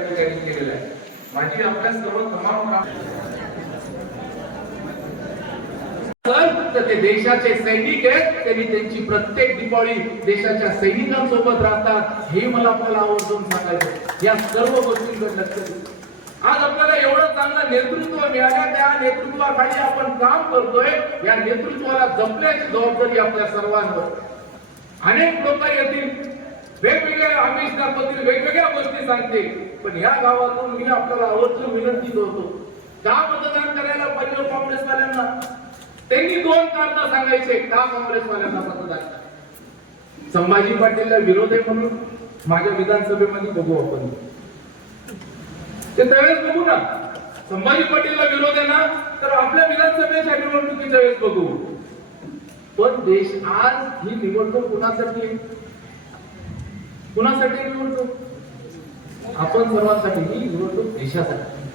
त्यांनी केलेलं आहे. माझी आपल्या सर्व तमाम काम तर ते देशाचे सैनिक आहेत. त्यांनी त्यांची प्रत्येक दिवाळी देशाच्या सैनिकांसोबत राहतात. हे मला आपल्याला आवर्जून सांगायचं या सर्व गोष्टींकडे लक्ष देऊ आज आपल्याला एवढं चांगलं नेतृत्व मिळालं त्या नेतृत्वाखाली आपण काम करतोय. या नेतृत्वाला जपण्याची जबाबदारी आपल्या सर्वांवर. अनेक लोक येतील. वेगवेगळ्या आमिष दाखवतील. वेगवेगळ्या सांगते पण ह्या गावातून मी आपल्याला आवर्जून विनंती करतो का मतदान करायला पाहिजे काँग्रेसवाल्यांना. त्यांनी दोन कारण सांगायचे का काँग्रेसवाल्यांना मतदान. संभाजी पाटीलला विरोध आहे म्हणून माझ्या विधानसभेमध्ये बघू आपण. ते त्यावेळेस बघू ना. संभाजी पाटीलला विरोध आहे ना तर आपल्या विधानसभेच्या निवडणुकीच्या वेळेस बघू. पण देश आज ही निवडणूक कुणासाठी कुणासाठी आहे निवडणूक? आपण सर्वांसाठी ही निवडणूक देशासाठी.